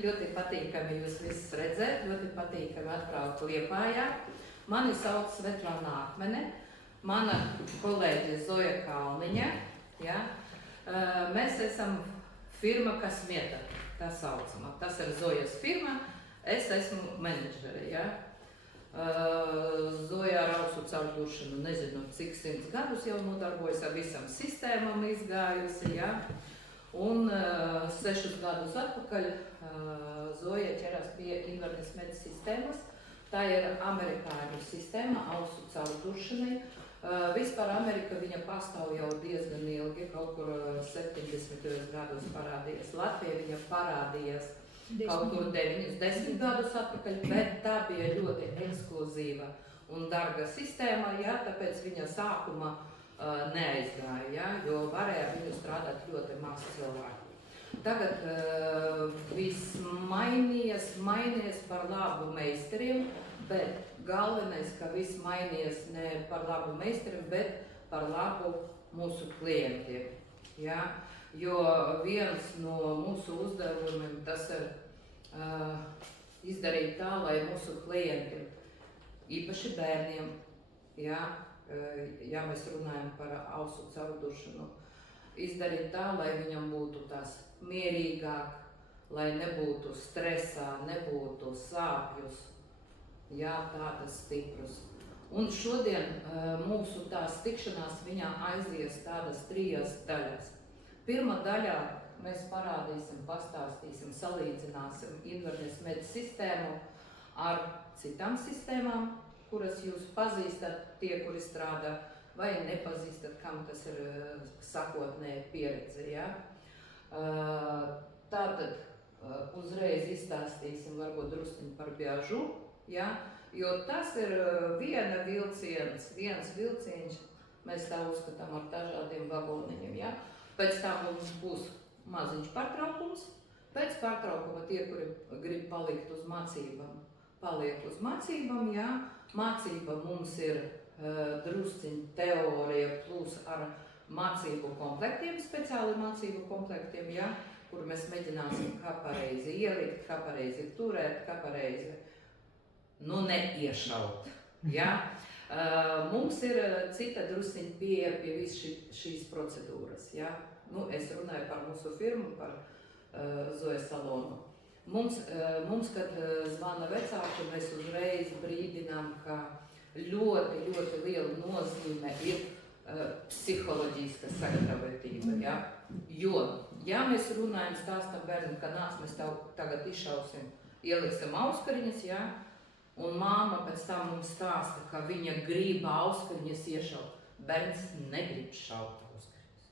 ļoti patīkami jūs visus redzēt, ļoti patīkami atbraukt Liepājā. Mani sauc Svetlana Akmene, mana kolēģe Zoja Kalniņa. Ja? Mēs esam firma Kasmieta, tā saucama. Tas ir Zojas firma, es esmu menedžere. Ja? Zoja ar ausu caurduršanu, nezinu, cik 100 gadus jau nodarbojas ar visam sistēmām izgājusi. Ja? Un 6 gadus atpakaļ Zoja ķerās pie Inverness Med sistēmas. Tā ir amerikāņu sistēma ausu caurduršanai. Vispār Amerika viņa pastāv jau diezgan ilgi, kaut kur 70. gados parādījās. Latvija viņa parādījās kaut kur 9-10 gadus atpakaļ, bet tā bija ļoti ekskluzīva un dārga sistēma, ja, tāpēc viņa sākuma neaizgāja, ja, jo varēja viņu strādāt ļoti maz cilvēku. Tagad viss mainījies par labu meistariem, bet galvenais, ka viss mainījies ne par labu meistariem, bet par labu mūsu klientiem. Ja? Jo viens no mūsu uzdevumiem tas ir izdarīt tā, lai mūsu klientiem, īpaši bērniem, ja mēs runājam par ausu caurduršanu, izdarīt tā, lai viņam būtu tās mierīgāk, lai nebūtu stresā, nebūtu sāpjus, tādas stiprus. Un šodien mūsu tās tikšanās viņā aizies tādas 3 daļas. Pirmā daļā mēs parādīsim, pastāstīsim, salīdzināsim Inverness Med sistēmu ar citām sistēmām, kuras jūs pazīstat, tie, kuri strādā, vai nepazīstat, kam tas ir sakotnēja pieredze. Ja? Tātad uzreiz izstāstīsim varbūt drusciņu par Biažu, ja? Jo tas ir viens vilciens, mēs tā uzskatām ar dažādiem vagoniņiem. Ja? Pēc tam mums būs maziņš pārtraukums, pēc pārtraukuma tie, kuri grib palikt uz mācībām, paliek uz mācībām. Ja? Mācība mums ir drusciņa teorija plus ar mācību komplektiem, speciāli mācību komplektiem, ja? Kur mēs mēģināsim kā pareizi ielikt, kā pareizi turēt, kā pareizi neiešaut. Ja? Mums ir cita drusciņa pieeja pie visas šīs procedūras. Ja? Es runāju par mūsu firmu, par Zoja salonu. Mums, kad zvana vecāki, mēs uzreiz brīdinām, ka ļoti liela nozīme ir psiholoģiska sagatavotība. Ja? Jo, ja mēs runājam, stāstam bērnam, ka nāc, mēs tagad izšausim, ieliksim auskariņas, ja? Un māma pēc tam mums stāsta, ka viņa grib auskariņas iešaut. Bērns negrib šaut auskariņas.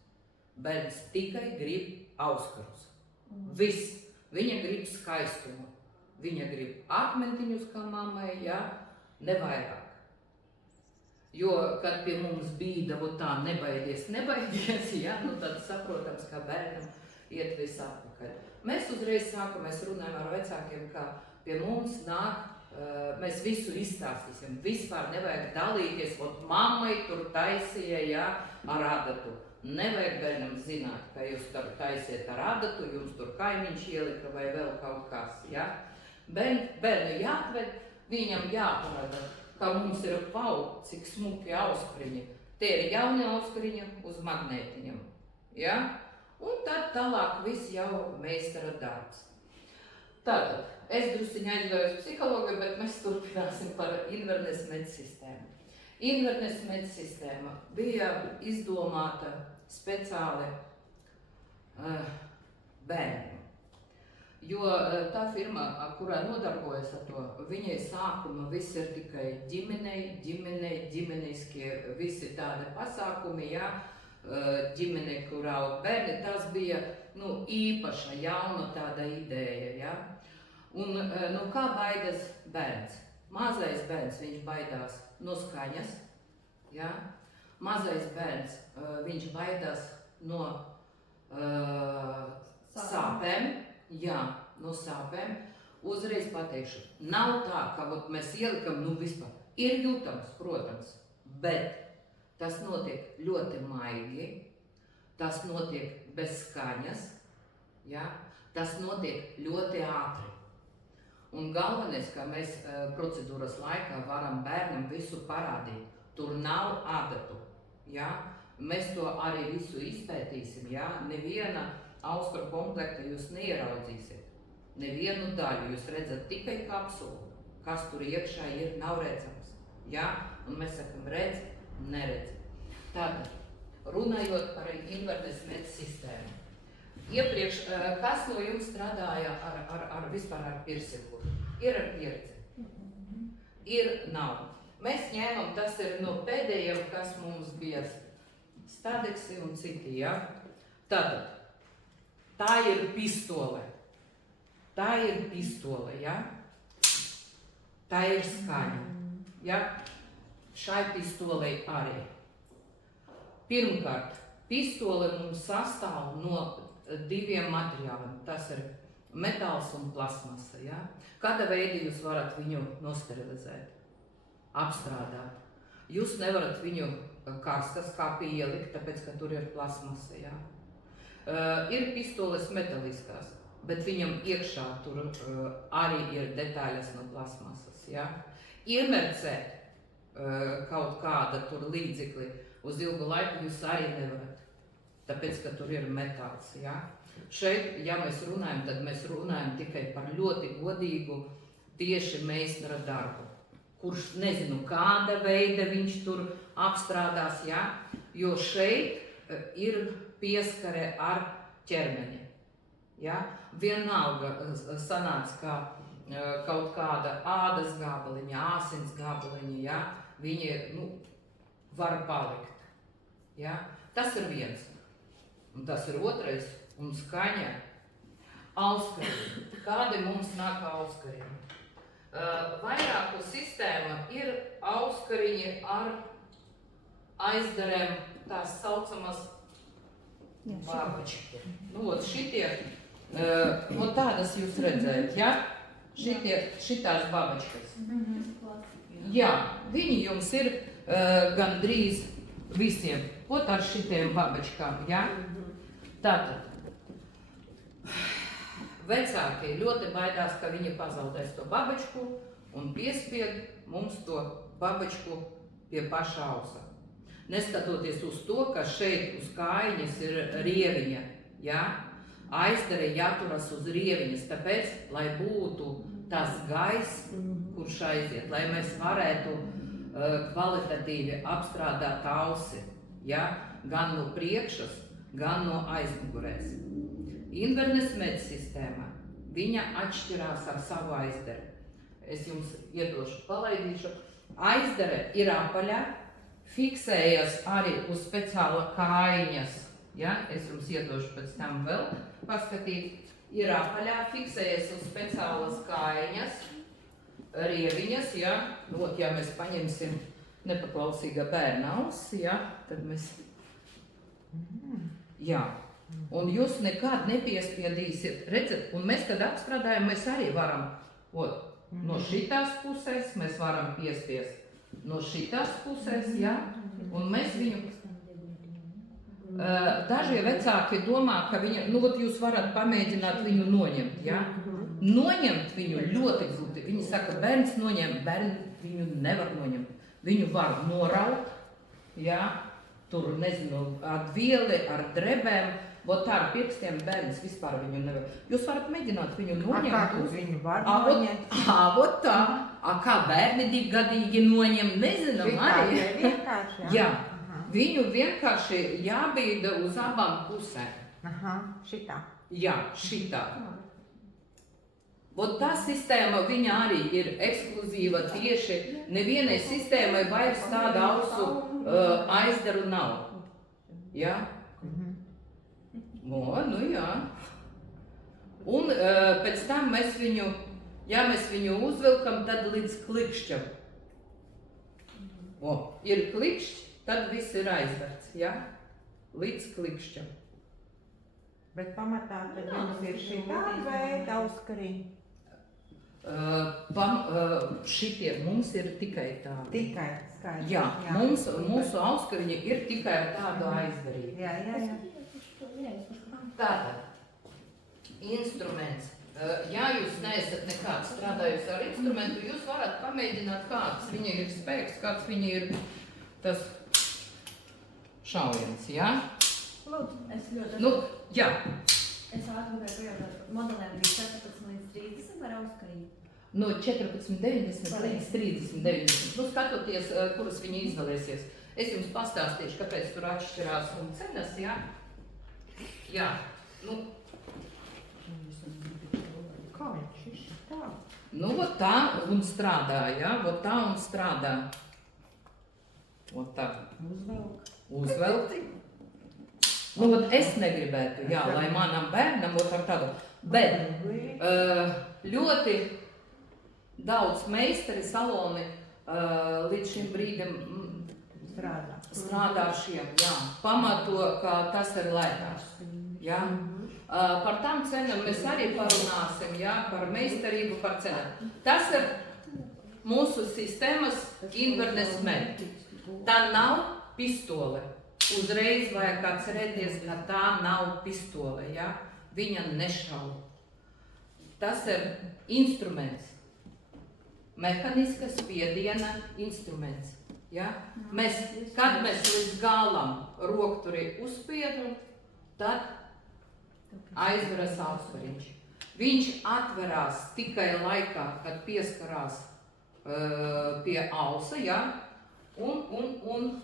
Bērns tikai grib auskarus. Viss. Viņa grib skaistumu. Viņa grib akmentiņus kā mammai, ja? Nevairāk. Jo, kad pie mums bīda tā nebaidies, ja? Tad saprotams, ka bērnam iet viss atpakaļ. Mēs uzreiz sākam, mēs runājam ar vecākiem, ka pie mums nāk, mēs visu izstāstīsim. Vispār nevajag dalīties, mammai tur taisīja, ja, ar adatu. Nevajag bērnam zināt, ka jūs tur taisiet ar adatu, jums tur kaimiņš ielika vai vēl kaut kas. Ja? Bērnu jāatved, viņam jāparāda, ka mums ir cik smuki auskariņi. Tie ir jauni auskariņi uz magnētiņam. Ja? Un tad tālāk viss jau meistara darbs. Tātad, es drusciņi aizgāju uz psihologu, bet mēs turpināsim par Inverness Med sistēmu. Inverness Med sistēma bija izdomāta speciāli bērniem. Jo tā firma, kurā nodarbojas ar to, viņai sākuma viss ir tikai ģimeniskie, visi tādi pasākumi, ja, ģimene, kurā bērni, tas bija īpaša, jauna tāda ideja. Ja. Un kā baidās bērns? Mazais bērns, viņš baidās no skaņas, ja. Mazais bērns, viņš baidās no sāpēm, no sāpēm. Uzreiz pateikšu, nav tā, ka mēs ielikam, vispār ir jūtams, protams, bet tas notiek ļoti maigi, tas notiek bez skaņas, ja? Tas notiek ļoti ātri. Un galvenais, ka mēs procedūras laikā varam bērnam visu parādīt. Tur nav adatu. Ja? Mēs to arī visu izpētīsim. Ja? Neviena auskara komplekta jūs neieraudzīsiet. Nevienu daļu jūs redzat tikai kapsulu. Kas tur iekšā ir, nav redzams. Ja? Un mēs sakam, redz, neredz. Tātad, runājot par Inverness Med sistēmu. Iepriekš, kas no jums strādāja vispār ar pirksiguru? Ir ar pieredzi? Ir, nav. Mēs ņēmam, tas ir no pēdējiem, kas mums bija Stadeksi un citi, ja? Tātad, tā ir pistole. Tā ir pistole, ja? Tā ir skaņa, ja? Šai pistolei arī. Pirmkārt, pistole mums sastāv no 2 materiāliem. Tas ir metāls un plasmasa, ja? Kāda veida jūs varat viņu nosterilizēt, apstrādāt? Jūs nevarat viņu karstas kāpī ielikt, tāpēc, ka tur ir plasmasa, ja? Ir pistoles metaliskās, bet viņam iekšā tur arī ir detaļas no plasmasas, ja? Iemercēt kaut kāda tur līdzekli uz ilgu laiku jūs arī nevarat, tāpēc, ka tur ir metāls, ja? Šeit, ja mēs runājam, tad mēs runājam tikai par ļoti godīgu tieši meistara darbu, kurš nezinu, kāda veida viņš tur apstrādās, ja? Jo šeit ir pieskare ar ķermeni, ja? Vienalga sanāca, kā kaut kāda ādas gabaliņa, āsins gabaliņa, ja? Viņi, var palikt, ja? Tas ir viens, un tas ir otrais, un skaņa. Auskari. Kādi mums nāk auskariņi? Vairāku sistēma ir auskariņi ar aizdarēm, tās saucamas babački. Šitie, tādas jūs redzējat, ja? Šitās babačkas. Jā, viņi jums ir gandrīz visiem. Ot ar šitiem babačkām, ja? Tātad, vecākie ļoti baidās, ka viņi pazaudēs to babačku un piespied mums to babačku pie paša ausa. Neskatoties uz to, ka šeit uz kājiņas ir rieviņa, ja? Aizdare jāturas uz rieviņas, tāpēc, lai būtu tas gaiss, kurš aiziet, lai mēs varētu kvalitatīvi apstrādāt ausi, ja? Gan no priekšas, gan no aizmugurēs. Inverness Med sistēmā viņa atšķirās ar savu aizdari. Es jums iedošu, palaidīšu. Aizdare ir apaļa, fiksējas arī uz speciāla kājiņas. Ja? Es jums iedošu pēc tam vēl paskatīt. Ir apaļā, fiksējas uz speciālas kājiņas, rieviņas. Ja? Ja mēs paņemsim nepaklausīga bērna ausi, ja? Tad mēs... Jā. Un jūs nekad nepiespiedīsiet, redzat, un mēs, kad apstrādājam, mēs arī varam, no šitās pusēs mēs varam piespiest, no šitās pusēs, ja, un mēs viņu, dažie vecāki domā, ka viņa, jūs varat pamēģināt viņu noņemt, ja, noņemt viņu ļoti grūti, viņi saka, bērns noņem, bērni viņu nevar noņemt, viņu var noraut, ja, tur, nezinu, ar vieli, ar drebēm, tā ar pirkstiem bērns vispār viņu nevar. Jūs varat mēģināt viņu noņemt. Kā tu viņu var noņemt? Tā. Kā bērni 2-gadīgi noņem, nezinām arī. Vienkārši, jā. Viņu vienkārši jābīda uz abām pusēm. Šitā. Jā, šitā. Tā sistēma, viņa arī ir ekskluzīva tieši, nevienai sistēmai vairs tāda ausu aizdaru nav. Jā? Jā. Un pēc tam mēs viņu, ja mēs viņu uzvilkam, tad līdz klikšķam. Ir klikšķi, tad viss ir aizverts, ja? Līdz klikšķam. Bet pamatā tad jums ir šitā veida auskariņi? Šitie mums ir tikai tādi. Tikai, skaidrs. Jā, mūsu auskariņi ir tikai ar tādu aizdarību. Jā. Tātad, instruments. Ja jūs neesat nekāds strādājusi ar instrumentu, jūs varat pamēģināt, kāds viņa ir spēks, kāds viņa ir tas šaujiens, jā? Lūdzu, es ļoti... Nu, jā. Es ātri gribēju pajautāt, modelēm bija 14 līdz 30 ar auskarību? No 14,90 līdz 30,90. Nu, skatoties, kuras viņi izvēlēsies. Es jums pastāstīšu, kāpēc tur atšķirās un cenas, jā? Jā, nu... Kā viņš ir tā? Nu, vot tā un strādā, jā? Vot tā un strādā. Vot tā. Uzvelk. Nu, vot es negribētu, jā, lai manam bērnam vot ar tādu. Bet ļoti daudz meistari saloni līdz šim brīdim strādā šiem, jā. Pamato, ka tas ir lētās, jā. Par tām cenām mēs arī parunāsim, jā, par meistarību, par cenām. Tas ir mūsu sistēmas Inverness med. Tā nav pistole. Uzreiz vajag atcerēties, ka tā nav pistole, jā. Viņa nešauj. Tas ir instruments. Mehāniska spiediena instruments. Ja? Kad mēs līdz galam rokturi uzspiedam, tad aizveras auskariņš. Viņš atverās tikai laikā, kad pieskarās pie ausa, ja? Un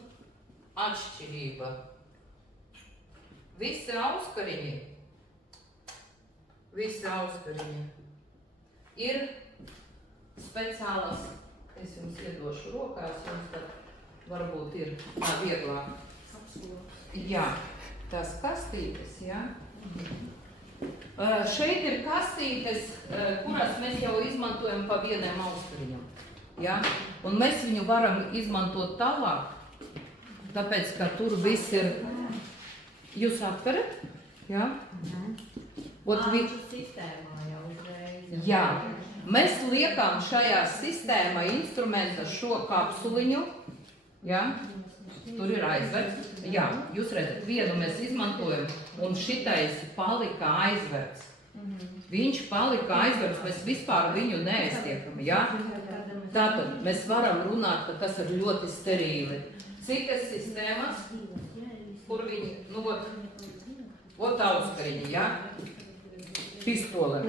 atšķirība. Visi auskariņi ir speciālas, es jums iedošu rokās, jums tad varbūt ir tā vieglāk. Jā, tās kastītes, jā. Šeit ir kastītes, kurās mēs jau izmantojam pa vienam auskariņam, jā. Un mēs viņu varam izmantot tālāk, tāpēc, ka tur viss ir, jūs atverat, jā. Sistēmā jau uzreiz. Jā, mēs liekam šajā sistēmā instrumenta šo kapsuliņu, jā, tur ir aizverts, jā, jūs redzat, vienu mēs izmantojam, un šitais palika aizverts. Viņš palika aizverts, mēs vispār viņu neaiztiekam, jā. Tātad mēs varam runāt, ka tas ir ļoti sterīli. Citas sistēmas, kur viņi, nu, ot auskariņi, jā. Pistole.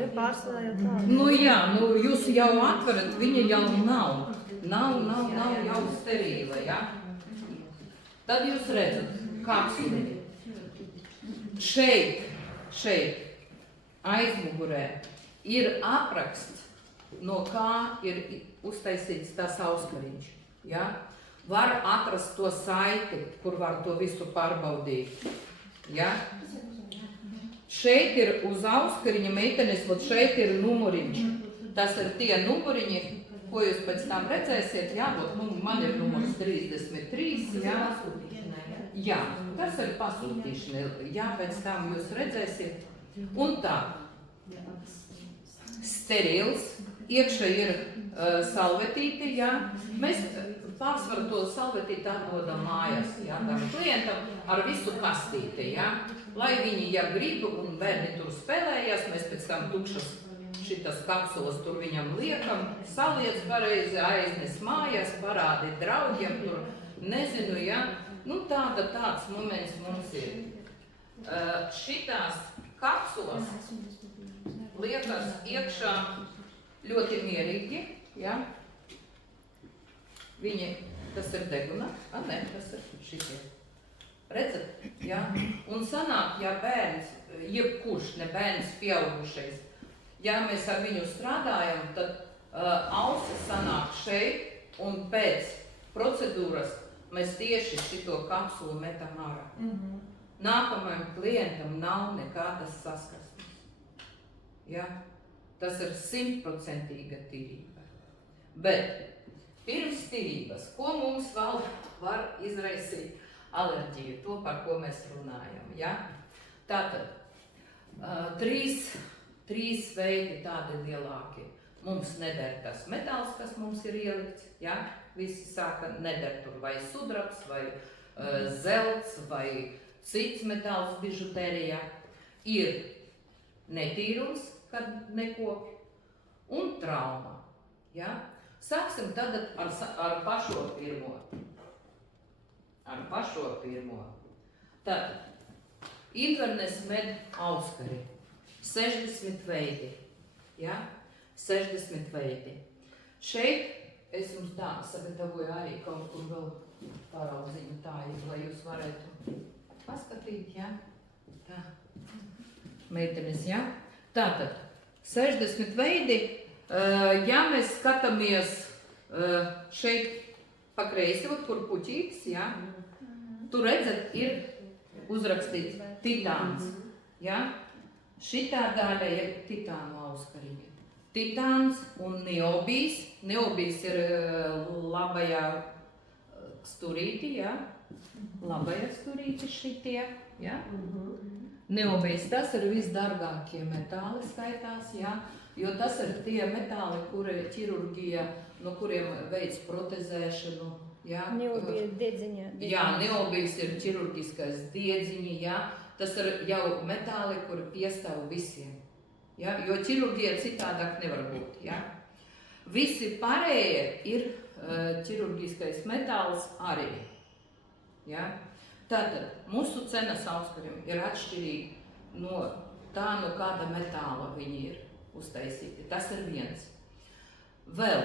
Nu jā, nu jūs jau atverat, viņa jau nav jau sterīla, ja? Tad jūs redzat, kapsuliņi. Šeit, aizmugurē, ir apraksts, no kā ir uztaisīts tas auskariņš, ja? Var atrast to saiti, kur var to visu pārbaudīt, ja? Šeit ir uz auskariņa meitenes, vot šeit ir numuriņš. Tas ir tie numuriņi, ko jūs pēc tam redzēsiet, jā, vot man ir numurs 33, jā. Jā, tas ir pasūtīšana, jā, pēc tam jūs redzēsiet. Un tā, sterils, iekšā ir salvetīte, jā. Mēs pārsvaru to salvetīti atdodam mājās, jā, tam klientam ar visu kastīti, jā. Lai viņi, ja grib un bērni tur spēlējas, mēs pēc tam tukšas šitas kapsulas tur viņam liekam, saliec pareizi, aiznes mājās, parādi draugiem tur, nezinu, ja. Nu tāds moments mums ir. Šitās kapsulas liekas iekšā ļoti mierīgi, ja. Viņi, tas ir deguna, ne, tas ir šitie. Redzat, ja? Un sanāk, ja bērns, jebkurš, ne bērns pieaugušais, ja mēs ar viņu strādājam, tad ausis sanāk šeit, un pēc procedūras mēs tieši šito kapsulu metam ārā. Nākamajam klientam nav nekādas saskastnes. Ja? Tas ir 100% tīrība. Bet pirms tīrības, ko mums vēl var izraisīt? Alerģiju, to, par ko mēs runājam, ja? Tātad, trīs veidi tādi lielāki. Mums neder tas metāls, kas mums ir ielikts, ja? Visi sāka neder tur vai sudrabs, vai zelts, vai cits metāls bižutērijā. Ir netīrums, kad nekopj, un trauma. Ja? Sāksim tad ar pašo pirmo. Tad Inverness med auskari. 60 veidi. Ja? 60 veidi. Šeit es jums tā sagatavoju arī kaut kur vēl paraudziņu tā, lai jūs varētu paskatīt, ja? Tā. Meitenes, ja? Tātad, 60 veidi. Ja mēs skatāmies šeit pa kreisi, kur puķītis, ja? Tur redzat, ir uzrakstīts titāns, ja? Šitā daļa ir titānu auskariņa. Titāns un neobijs. Neobijs ir labajā sturīti, ja? Labajā sturīti šitie, ja? Neobijs, tas ir visdārgākie metāli skaitās, ja? Jo tas ir tie metāli, kuri ķirurģija, no kuriem veids protezēšanu, ja? Neobijs diedziņā. Jā, neobijs ir ķirurģiskais diedziņi, ja? Tas ir jau metāli, kuri piestāv visiem. Ja? Jo ķirurģija citādāk nevar būt. Ja? Visi pārējie ir ķirurģiskais metāls arī. Ja? Tātad mūsu cenas auskarim ir atšķirīgi no tā, no kāda metāla viņi ir uztaisīti. Tas ir viens. Vēl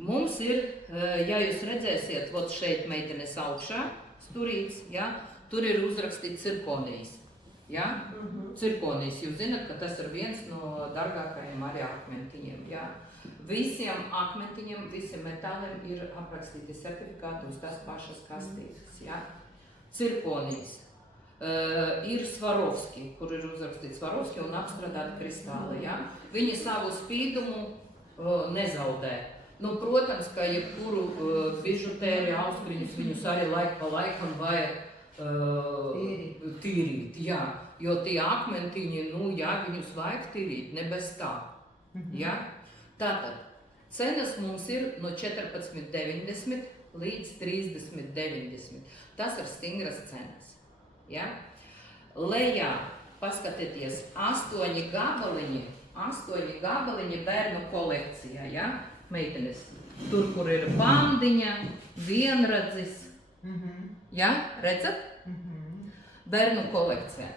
mums ir, ja jūs redzēsiet, vot šeit meitenes augšā sturīts, ja? Tur ir uzrakstīts cirkonijs. Ja? Cirkonijs, jūs zināt, ka tas ir viens no dārgākajiem arī akmentiņiem. Ja? Visiem akmentiņiem, visiem metāliem ir aprakstīti certifikāti uz tās pašas kastītes. Ja? Cirkonijs. Ir Svarovski, kur ir uzrakstīts Svarovski un apstrādāti kristāli. Ja? Viņi savu spīdumu nezaudē. Nu, protams, ka jebkuru bižutēriju auskriņus viņus arī laik pa laikam vajag tīrīt, jā, jo tie akmentiņi, nu, jā, viņus vajag tīrīt, ne bez tā, jā. Tātad, cenas mums ir no 14,90 līdz 30,90. Tas ir stingras cenas, jā. Lejā, paskatieties, 8 gabaliņi bērnu kolekcijā, jā, meitenes. Tur, kur ir bandiņa, vienradzis, ja, redzat? Bērnu kolekcijā.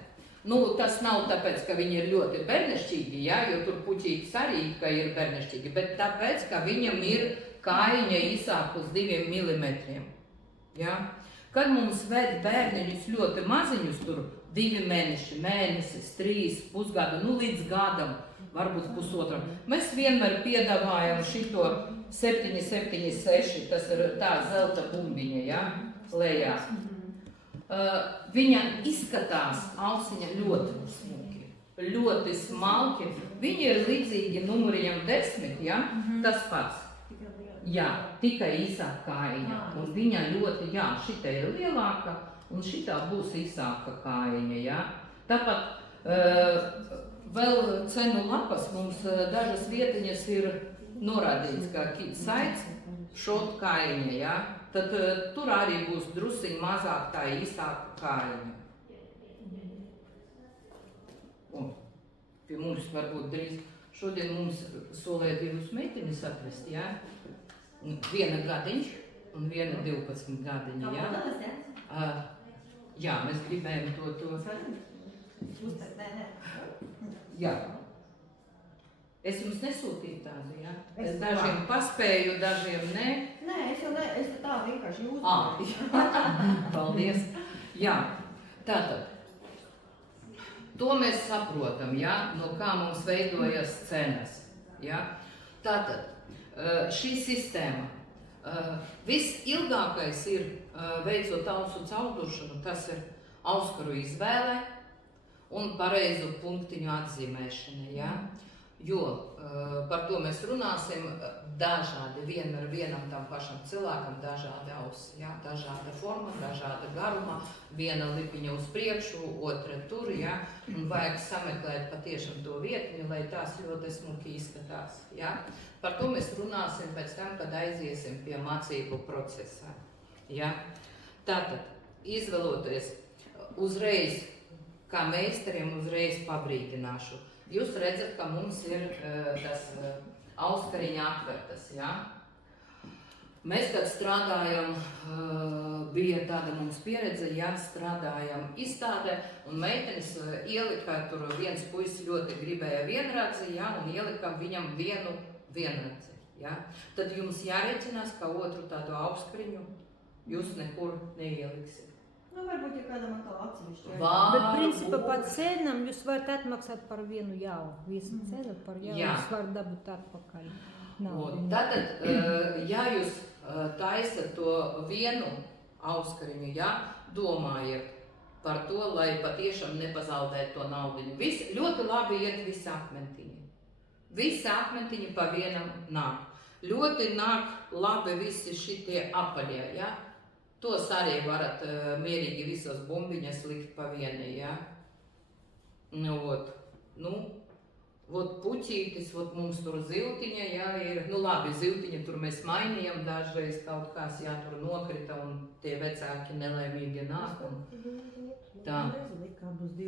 Nu, tas nav tāpēc, ka viņi ir ļoti bērnešķīgi, ja, jo tur puķītis arī ir bērnešķīgi, bet tāpēc, ka viņam ir kājiņa īsāk uz 2 mm. Ja? Kad mums ved bērniņus ļoti maziņus, tur 2 mēneši, mēnesis, 3, pusgadu, nu līdz gadam, varbūt pusotram, mēs vienmēr piedāvājam šito 7,76, tas ir tā zelta bumbiņa, ja? Lejā. Viņa izskatās ausiņa ļoti smuki, ļoti smalki. Viņi ir līdzīgi numuriņam 10, ja? Tas pats. Jā, tikai īsāk kājiņa. Un viņa ļoti, jā, šita ir lielāka un šitā būs īsāka kājiņa, ja? Tāpat vēl cenu lapas mums dažas vietiņas ir norādīts, kā kits saits, šot kājiņa, ja? Tad tur arī būs drusiņ mazāk tā īsāka kājiņa. Un pie mums varbūt drīz, šodien mums solēja 2 meitenes atvest, ja? Viena gadiņš un viena 12 gadiņa, ja? Jā, mēs gribējām to. Jā. Es jums nesūtīju tādu, ja? Es dažiem paspēju, dažiem ne. Nē, es tā vienkārši uzmanīju. Paldies. Jā, tātad. To mēs saprotam, ja? No kā mums veidojas cenas. Ja? Tātad, šī sistēma. Visilgākais ir veicot ausu caurdušanu, tas ir auskaru izvēle un pareizu punktiņu atzīmēšana. Ja? Jo par to mēs runāsim dažādi, vienmēr vienam tam pašam cilvēkam dažādi ausi, ja? Dažāda forma, dažāda garuma, viena lipiņa uz priekšu, otra tur, ja? Un vajag sameklēt patiešām to vietiņu, lai tās ļoti smuki izskatās. Ja? Par to mēs runāsim pēc tam, kad aiziesim pie mācību procesā. Ja? Tātad, izvēloties uzreiz, kā meistariem uzreiz pabrīdināšu. jūs redzat, ka mums ir tas auskariņa atvertas, jā. Mēs, kad strādājam, bija tāda mums pieredze, jā, strādājam izstādē, un meitenes ielika, tur viens puisis ļoti gribēja vienradzi, jā, un ielika viņam vienu vienradzi, jā. Tad jums jārēķinās, ka otru tādu auskariņu jūs nekur neieliksiet. Nu, varbūt, ja kādam atkal atsevišķi. Bet, principā, pa cenam jūs varat atmaksāt par vienu jau. Visu cenu par jau jūs varat dabūt atpakaļ. Tātad, ja jūs taisat to vienu auskariņu, ja, domājiet par to, lai patiešām nepazaudētu to naudiņu. Ļoti labi iet visi akmentiņi. Visi akmentiņi pa vienam nāk. Ļoti nāk labi visi šitie apaļie, ja. Tos arī varat mierīgi visos bumbiņas likt pa vienai, ja. Vot puķītis, vot mums tur ziltiņa, jā, ir, nu labi, ziltiņa tur mēs mainījam dažreiz kaut kās, jā, tur nokrita un tie vecāki nelaimīgi nāk un tā.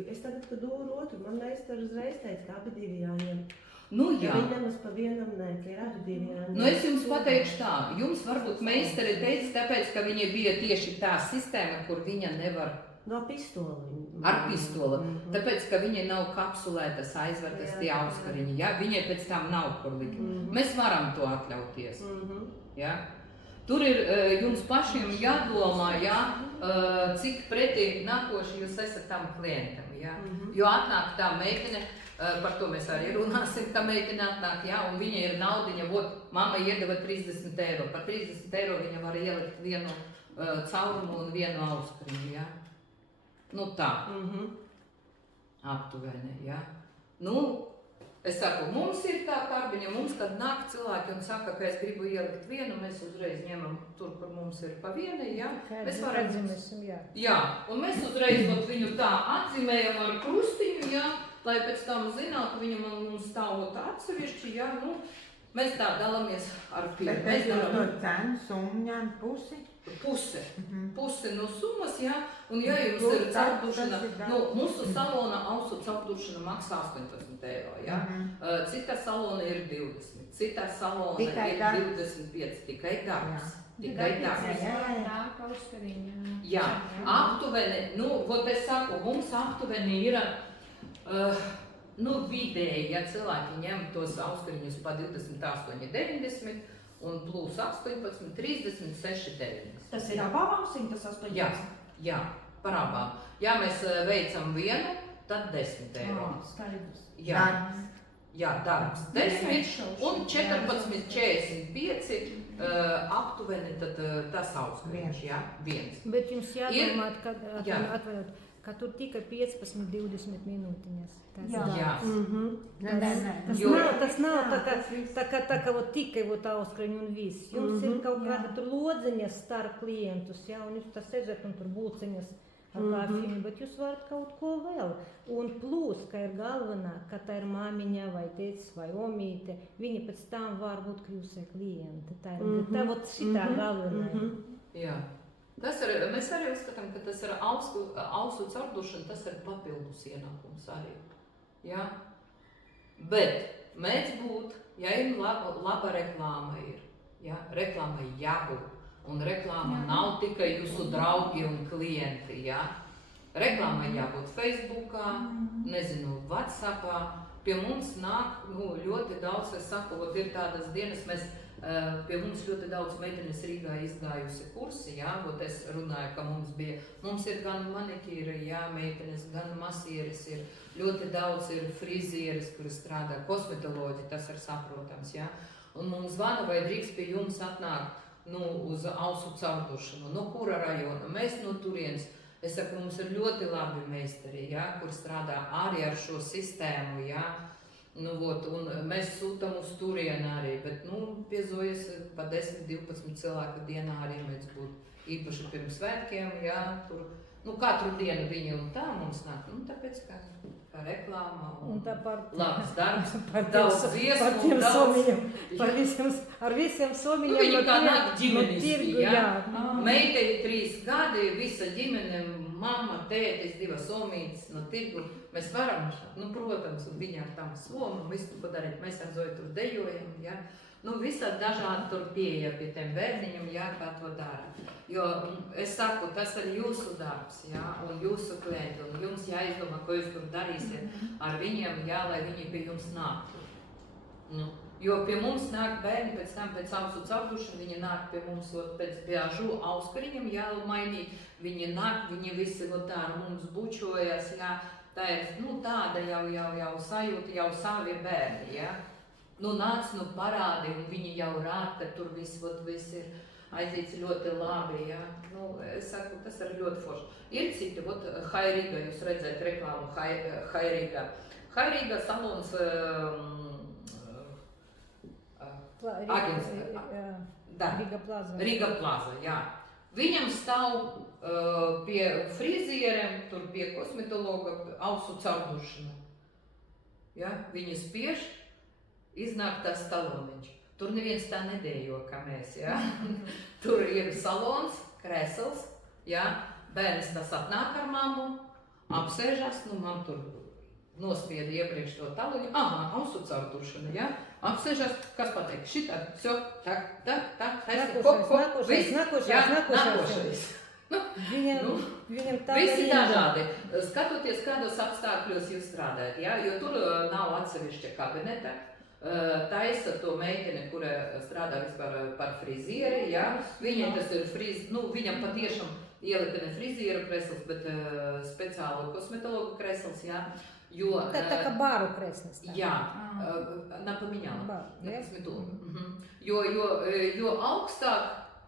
Es tagad, kad dūru otru, man meistara uzreiz teica, ka abi divi jāņem. Nu jā. Ja viņi nemaz pa vienam nē, ka ir abi divi jāņem. Nu es jums pateikšu tā, jums varbūt meistari teica, tāpēc, ka viņa bija tieši tā sistēma, kur viņa nevar No pistoli. ar pistoli, tāpēc, ka viņai nav kapsulētas aizvertas tie auskariņi, ja? Viņai pēc tam nav kur likt. Mēs varam to atļauties. Ja? Tur ir jums pašiem jādomā, ja? Cik pretī nākoši jūs esat tam klientam. Ja? Jo atnāk tā meitene, par to mēs arī runāsim, ka meitene atnāk, ja? Un viņa ir naudiņa, vot, mamma iedeva 30 eiro. Par 30 eiro viņa var ielikt vienu caurumu un vienu auskariņu. Ja? Nu tā, aptuveni, ja. Nu, es saku, mums ir tā karbiņa, mums, kad nāk cilvēki un saka, ka es gribu ielikt vienu, mēs uzreiz ņemam tur, kur mums ir pa vienai, ja. Mēs varam atzīmēsim, jā. Jā, un mēs uzreiz viņu tā atzīmējam ar krustiņu, ja, lai pēc tam zinātu, viņa mums stāvot atsevišķi, ja, nu, mēs tā dalamies ar Bet mēs no cenu summu ņem pusi? Puse no summas, jā, un ja jums ir caurdušana, nu, mūsu salona ausu caurdušana maksā 18 eiro, jā, cita salona ir 20, cita salona ir 25, tikai darbs. Jā, aptuveni, nu, vot es saku, mums aptuveni ir, nu, vidēji, ja cilvēki ņem tos auskariņus pa 28,90, un plus 18, 30, 6, 9. Tas ir abām ausīm, tas 18? Jā, par abām. Ja mēs veicam vienu, tad 10 eiro. Skaidrs. Jā, darbs 10 un 14,45 aptuveni tad tas auskariņš, jā, viens. Bet jums jādomā, ka tur tikai 15-20 minūtiņas. Jā. Tas nav tā kā tikai auskariņi un viss. Jums ir kaut kāda tur lodziņas starp klientus, ja, un jūs tas sēžat un tur būciņas ar kafiju, bet jūs varat kaut ko vēl. Un plus, ka ir galvenā, ka tā ir māmiņa vai tētis vai omīte, viņa pēc tam var būt kļūsē klienti. Tā vot šitā galvenā. Jā. Mēs arī uzskatām, ka tas ir ausu caurdušana, tas ir papildus ienākums arī. Ja? Bet mēdz būt, ja ir laba reklāma ir, ja? Reklāma jābūt, un reklāma nav tikai jūsu draugi un klienti, ja? Reklāma jābūt Facebookā, nezinu, WhatsAppā, pie mums nāk, nu, ļoti daudz, es saku, ir tādas dienas, pie mums ļoti daudz meitenes Rīgā izgājusi kursi, jā, es runāju, ka mums ir gan manikīri, jā, meitenes, gan masieris ir, ļoti daudz ir frizieris, kuri strādā, kosmetoloģi, tas ir saprotams, jā, un mums zvana, vai drīkst pie jums atnāk, nu, uz ausu caurdušanu, no kura rajona, mēs no turienes, es saku, mums ir ļoti labi meistari, jā, kur strādā arī ar šo sistēmu, jā, nu, un mēs sūtam uz turieni arī, bet, nu, pie Zojas pa 10-12 cilvēku dienā arī mēs būt īpaši pirms svētkiem, jā, tur, nu, katru dienu viņi un tā mums nāk, nu, tāpēc, ka reklāma un labs darbs, daudz viesmu, ar visiem somiņiem. Nu, viņi kā nāk ģimeniski, jā, meitei 3 gadi, visa ģimene, mamma, tētis, 2 somītes no tirgu, mēs varam, nu, protams, un viņa ar tam somu visu padarīt, mēs ar Zoju tur dejojam, ja. Nu, visādi dažādi tur pieeja pie tiem bērniņiem, jā, kā to dara. Jo es saku, tas ir jūsu darbs, jā, un jūsu klienti, un jums jāizdomā, ko jūs tur darīsiet ar viņiem, jā, lai viņi pie jums nāktu. Nu, jo pie mums nāk bērni, pēc tam pēc ausu caurdušana, viņi nāk pie mums pēc biežu auskariņiem jāmainīt, viņi nāk, viņi visi tā ar mums bučojas, jā, tā ir, nu, tāda jau sajūta, jau savi bērni, jā. Nu, nāc, nu, parādi, un viņi jau rāda, ka tur viss ir aizīts ļoti labi, jā. Nu, es saku, tas ir ļoti forši. Ir citi, Hairīga, jūs redzēt reklāmu Hairīga. Hairīga salons Riga Plaza, jā. Viņam stāv pie frizieriem, tur pie kosmetologa ausu caurdušana. Ja? Viņi spiež, iznāk tas saloniņš. Tur neviens tā nedējo, kā mēs, ja? Tur ir salons, kresels, ja? Bērns tas atnāk ar mammu, apsēžas, nu man tur nospieda iepriekš to taluņu, ausu caurdušana, ja? Apsēžas, kas pateikt, šitā, все, так, nākošais. Viņam tā visi dažādi. Skatoties, kādos apstākļos jūs strādājat, ja? Jo tur nav atsevišķa kabineta. Taisa to meitene, kura strādā vispār par frizieri, ja? Viņai tas ir viņam patiešām ielika ne frizieru kresls, bet speciālu kosmetologu kresls, ja? Jo, tā kā bāru kresls. Jā, она поменяла. Jo augstāk,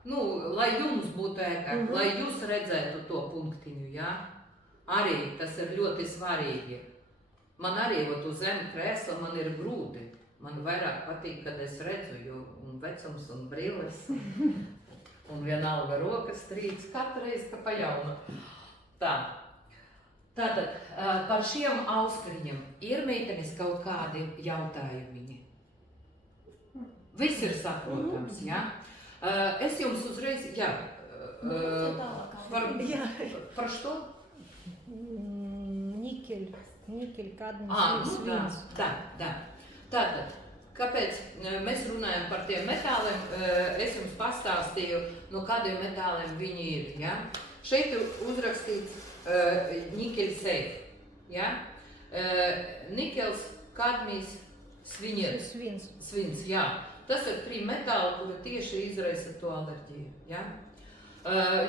nu, lai jums būtu ētāk, lai jūs redzētu to punktiņu, ja? Arī tas ir ļoti svarīgi. Man arī uz zem krēsla man ir grūti. Man vairāk patīk, kad es redzu, jo un vecums un brilles, un vienalga rokas strīds, katru reizi, ka pa jaunu. Tā. Tātad, par šiem auskariņiem ir meitenes kaut kādi jautājumi. Viss ir saprotams, jā? Es jums uzreiz, jā, par što? Niķeļ, kadmis, svins. Tā. Tātad, kāpēc mēs runājam par tiem metāliem, es jums pastāstīju, no kādiem metāliem viņi ir, ja? Šeit ir uzrakstīts niķeļ seif, ja? Nikels, kadmijs, svins, jā. Tas ir 3 metāli, kuri tieši izraisa to alerģiju, ja?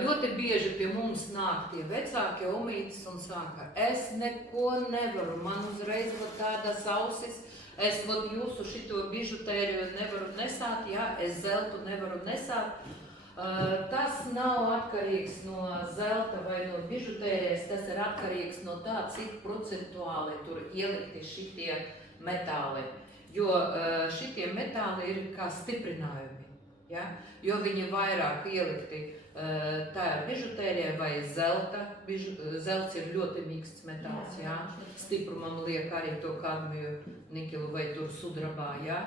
Ļoti bieži pie mums nāk tie vecākie omītes un saka, es neko nevaru, man uzreiz tādas ausis, es jūsu šito bižutēriju nevaru nesāt, jā, es zeltu nevaru nesāt. Tas nav atkarīgs no zelta vai no bižutērijas, tas ir atkarīgs no tā, cik procentuāli tur ielikti šitie metāli. Jo šitie metāli ir kā stiprinājumi, ja? Jo viņi vairāk ielikti tā ir bižutērija vai zelta. Zelts ir ļoti mīksts metāls, jā. Stiprumam liek arī to kadmiju, niķelu vai tur sudrabā, jā.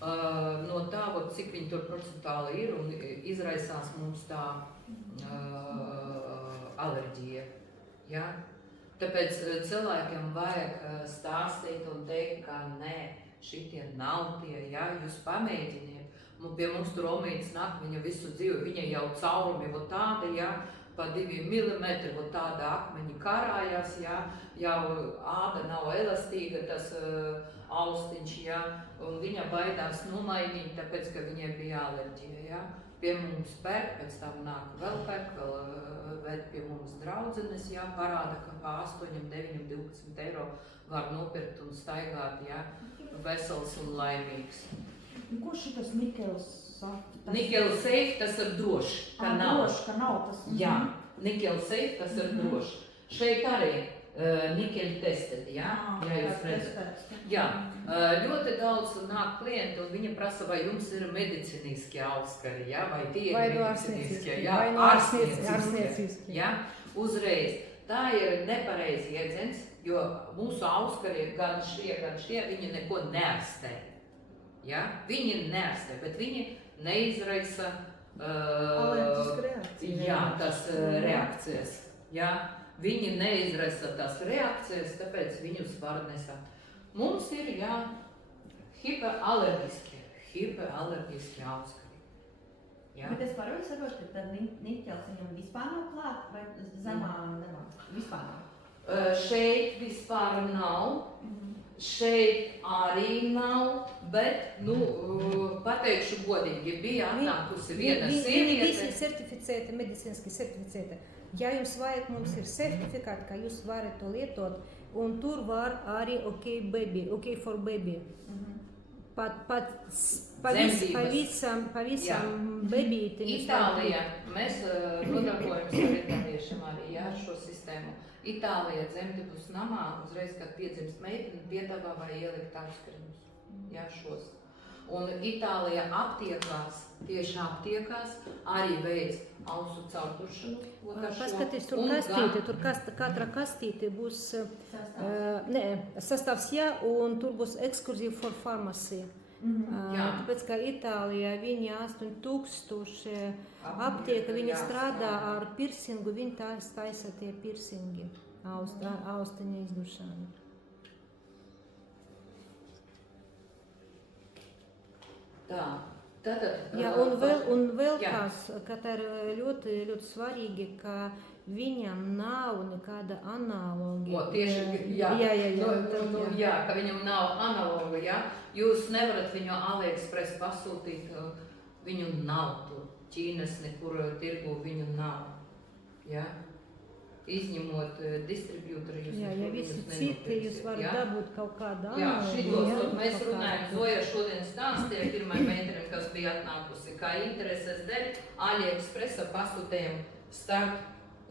No tā, cik viņi tur procentāli ir un izraisās mums tā alerģija, jā. Tāpēc cilvēkiem vajag stāstīt un teikt, ka nē, šitie nav tie, jā, jūs pamēģiniet. Pie mums tur omītes nāk, viņa visu dzīvi, viņa jau caurumi tāda, jā, pa 2 milimetri, tāda akmeņi karājās, jā, jau āda nav elastīga, tas austiņš, jā, un viņa baidās nomainīt, tāpēc, ka viņai bija alerģija, jā. Pie mums pērk, pēc tam nāk vēl pērk, vēl pie mums draudzenes, jā, parāda, ka pa 8, 9, 12 eiro var nopirkt un staigāt, jā, vesels un laimīgs. Ko šitas nikels saka? Nikel seif, tas ir droši, ka nav. Droši, ka nav tas. Jā, nikel seif, tas ir droši. Šeit arī nikeļu testēti, jā, ja jūs redzat. Jā, ļoti daudz nāk klienti un viņi prasa, vai jums ir medicīniskie auskari, jā, vai tie ir medicīniskie, jā, ārstnieciskie, jā, uzreiz. Tā ir nepareizi iedziens, jo mūsu auskari gan šie, viņi neko neārstē. Ja? Viņi neārstē, bet viņi neizraisa alerģisku reakciju. Jā, tas reakcijas. Ja? viņi neizraisa tās reakcijas, tāpēc viņus var nesāt. Mums ir, jā, hiperallergiski auskari. Jā. Bet es pareizi saprotu, ka tad niķels viņam vispār nav klāt vai zemā devā? Vispār nav. Šeit vispār nav. Šeit arī nav, bet, pateikšu godīgi, bija atnākusi viena Viņi sieviete. visi certificēti, medicīniski certificēti. Ja jums vajag, mums ir certifikāti, ka jūs varat to lietot, un tur var arī OK for baby. Pavisam bebīti. Itālijā, mēs nodarbojamies ar itāliešiem arī, jā, ar šo sistēmu. Itālijā dzemdības namā uzreiz, kad piedzimst meitene, piedāvā vai ielikt auskariņus, jā, šos. Un Itālijā aptiekās, tieši aptiekās, arī veids ausu caurdušanu. Paskaties, tur kastīte, tur katra kastīte būs sastāvs, jā, un tur būs exclusive for pharmacy. Tāpēc, ka Itālijā viņi 8000 aptieka, viņi strādā ar pirsingu, viņi taisa tie pirsingi, austiņa izdušana. Tā, tātad... Jā, un vēl kas, ka tā ir ļoti, ļoti svarīgi, ka viņam nav nekāda analoga. Tieši, jā. Jā, ka viņam nav analoga, jā. Jūs nevarat viņu AliExpress pasūtīt, viņu nav tur. Ķīnas nekur tirgu viņu nav, jā. Izņemot distribūtori, jūs visi citi, jūs varat dabūt kaut kādu analogu. Jā, šitos mēs runājam, Zoja šodien stāstīja pirmai meitenei, kas bija atnākusi, kā intereses dēļ, AliExpressa pasūtējam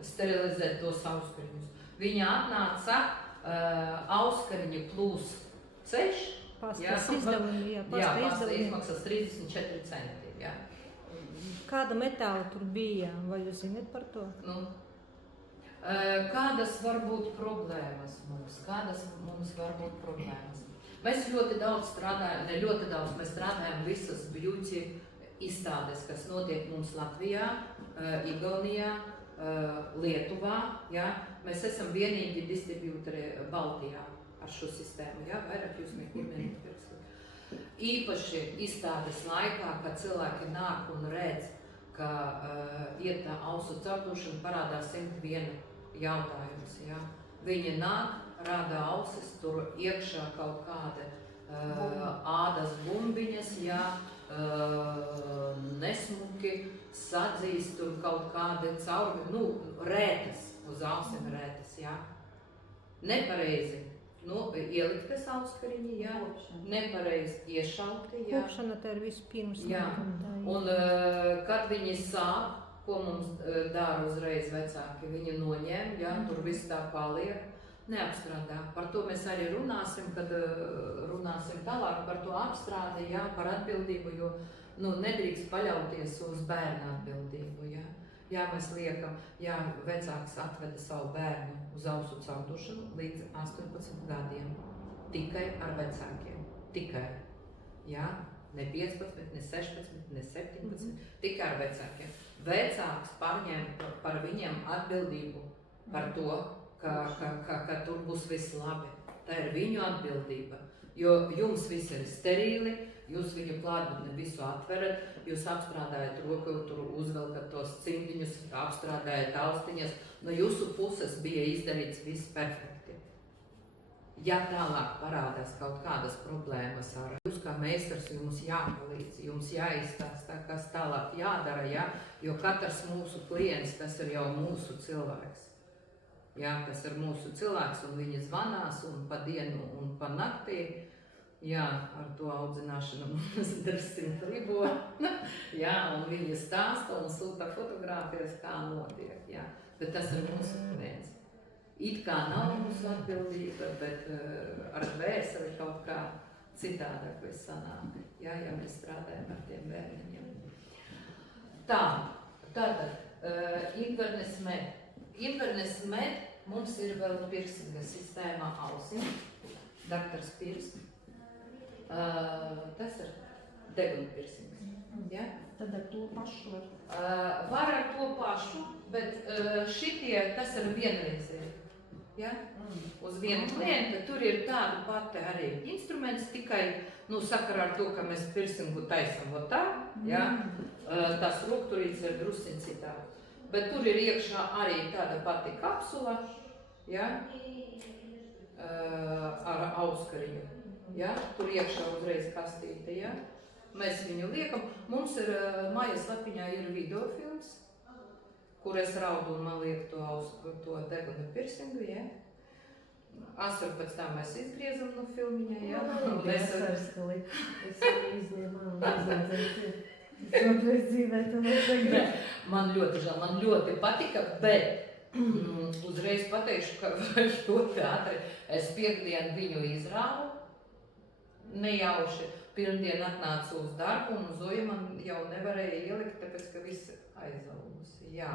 sterilizēt tos auskariņus. Viņa atnāca auskariņi plus ceļš. Pastas izdevumi, pasta izmaksas 34 centi, jā. Kāda metāla tur bija, vai jūs zināt par to? Kādas var būt problēmas mums? Mēs ļoti daudz strādājam, mēs strādājam visas beauty izstādes, kas notiek mums Latvijā, Igaunijā, Lietuvā, jā. Mēs esam vienīgi distribūtori Baltijā ar šo sistēmu, jā, vairāk jūs nekur nenopirksiet. Īpaši izstādes laikā, kad cilvēki nāk un redz, ka iet tā ausu caurdušana, parādās 101 jautājums, jā. Viņi nāk, rāda ausis, tur iekšā kaut kāda ādas bumbiņas, jā, nesmuki, sadzīst tur kaut kādi caurumi, rētas, uz ausiem rētas, jā. Nepareizi, ieliktas auskariņi, jā, nepareizi iešauti, jā. Kopšana tā ir vispirms. Jā, un kad viņi sāk, ko mums dara uzreiz vecāki, viņi noņem, jā, tur viss tā paliek, neapstrādā. Par to mēs arī runāsim, kad runāsim tālāk par to apstrādi, jā, par atbildību, jo nedrīkst paļauties uz bērnu atbildību, jā. Jā, mēs liekam, jā, vecāks atveda savu bērnu uz ausu caurdušanu līdz 18 gadiem. Tikai ar vecākiem. Tikai. Jā, ne 15, ne 16, ne 17, tikai ar vecākiem. Vecāks paņem par viņiem atbildību par to, ka tur būs viss labi. Tā ir viņu atbildība, jo jums viss ir sterīli, jūs viņu klātbūtni visu atverat, jūs apstrādājat roku, tur uzvelkat tos cimdiņus, apstrādājat austiņas, no jūsu puses bija izdarīts viss perfekti. Ja tālāk parādās kaut kādas problēmas ar jūs kā meistars, jums jāpalīdz, jums jāizstāsta, kas tālāk jādara, ja? Jo katrs mūsu klients, tas ir jau mūsu cilvēks. Jā, tas ir mūsu cilvēks, un viņi zvanās, un pa dienu, un pa naktī. Jā, ar to audzināšanu mums drusciņ libo. Jā, un viņi stāsta un sūta fotogrāfijas, kā notiek, jā. Bet tas ir mūsu klients. It kā nav mūsu atbildība, bet ar dvēseli kaut kā citādāk viss sanāk. Jā, mēs strādājam ar tiem bērniņiem. Tātad, Inverness Med. Inverness Med mums ir vēl pirksinga sistēmā ausim. Dr. Pirs. Tas ir deguna pirsings. Ja? Tad ar to pašu var. Var ar to pašu, bet šitie, tas ir vienreizēji. Ja? Uz vienu klientu, tur ir tāda pati arī instruments, tikai, sakarā ar to, ka mēs piercingu taisam tā, ja? Tas rokturīts ir drusciņ citādi. Bet tur ir iekšā arī tāda pati kapsula, ja? Ar auskariņu. Ja? Tur iekšā uzreiz kastīte. Ja? Mēs viņu liekam. Mums ir mājas lapiņā ir videofilms, kur es raudu un man liek to deguna piercingu. Ja? Asaru pēc tam mēs izgriezam no filmiņa. Ja? Es arī izņēmu un izlaidu. Es dzīvē to nesagribu. Man ļoti žēl, man ļoti patika, bet uzreiz pateikšu, ka ļoti ātri es piekdienu viņu izrāvu. Nejauši. Pirmdien atnācu uz darbu un Zoja man jau nevarēja ielikt, tāpēc, ka viss aizaugusi. Jā.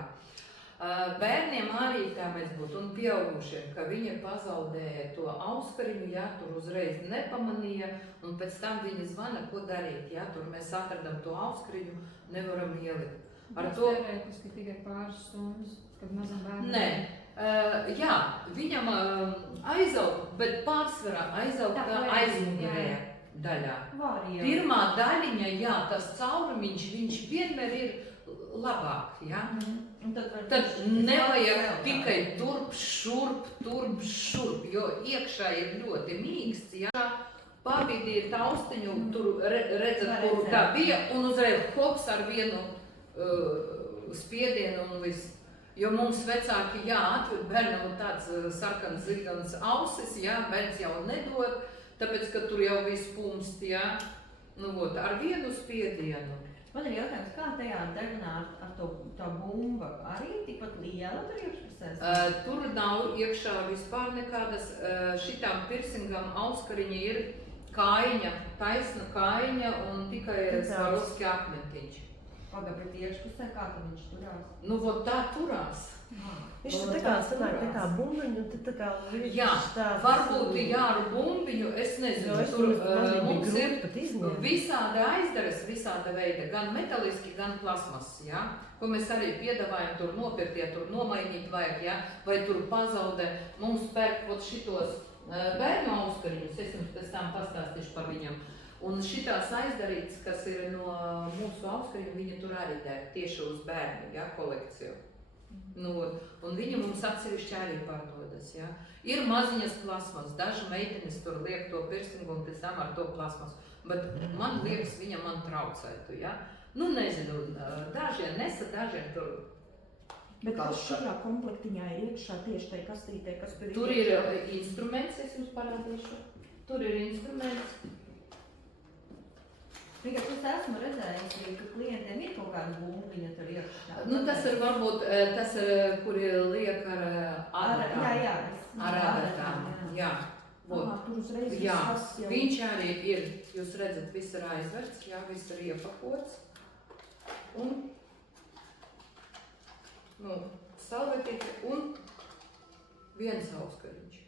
Bērniem arī tā mēs būtu un pieaugušiem, ka viņi pazaudēja to auskariņu, jā, tur uzreiz nepamanīja, un pēc tam viņi zvana, ko darīt, jā, tur mēs atradam to auskariņu, nevaram ielikt. Ar to... Teorētiski tikai pāris stundas, kad mazam bērnam. Nē, jā, viņam aizaug, bet pārsvarā aizaug tā aizmugurējā daļā. Pirmā daļiņa, jā, tas caurumiņš, viņš vienmēr ir labāk, jā. Tad nevajag tikai turp, šurp, jo iekšā ir ļoti mīksts, jā. Pavidi ir taustiņu, tur redzat, kur tā bija, un uzreiz hops ar vienu spiedienu un viss. Jo mums vecāki, jā, atved bērnam tāds sarkans, zilgans ausis, jā, bērns jau nedod, tāpēc, ka tur jau viss pumst, jā. Ar vienu spiedienu. Man ir jautājums, kā tajā degunā ar to bumbu arī tikpat liela tur iekšpusēs? Tur nav iekšā vispār nekādas, šitām piercingam auskariņa ir kājiņa, taisna kājiņa un tikai Swarovski akmentiņš. Pagabrit iekšpusē, kā tad viņš turās? Vot tā turās. Viņš tā kā sanāk tā kā bumbiņu, un tad tā kā viņš Jā, tāds... varbūt jā ar bumbiņu, es nezinu, tur mums ir izņemt. visāda aizdaras, visāda veida, gan metaliski, gan plasmas, jā, ko mēs arī piedāvājam tur nopirkt, ja tur nomainīt vajag, jā, vai tur pazaudē. Mums pērk vot šitos bērnu auskariņus, es jums pēc tam pastāstīšu par viņam. Un šitās aizdarītas, kas ir no mūsu auskariņu, viņa tur arī der tieši uz bērnu, jā, kolekciju. Un viņa mums atsevišķi arī pārdodas, jā. Ir maziņas plasmas, daži meitenes tur liek to piercingu un pēc tam ar to plasmas, bet man liekas, viņa man traucētu, jā. Nezinu, dažiem nesa, dažiem tur. Bet kas šajā komplektiņā ir iekšā tieši tai kastītē, kas tur ir? Tur ir instruments, es jums parādīšu. Tur ir instruments. Vienkārši es esmu redzējusi, ka klientiem ir kaut kāda bumbiņa tur iekšā. Tas ir varbūt, tas ir, kur liek ar adatām. Jā. Ar adatām, jā. Tur uzreiz Jā, viss jau... viņš arī ir, jūs redzat, viss ir aizverts, jā, viss ir iepakots. Un, salvetīte un viens auskariņš.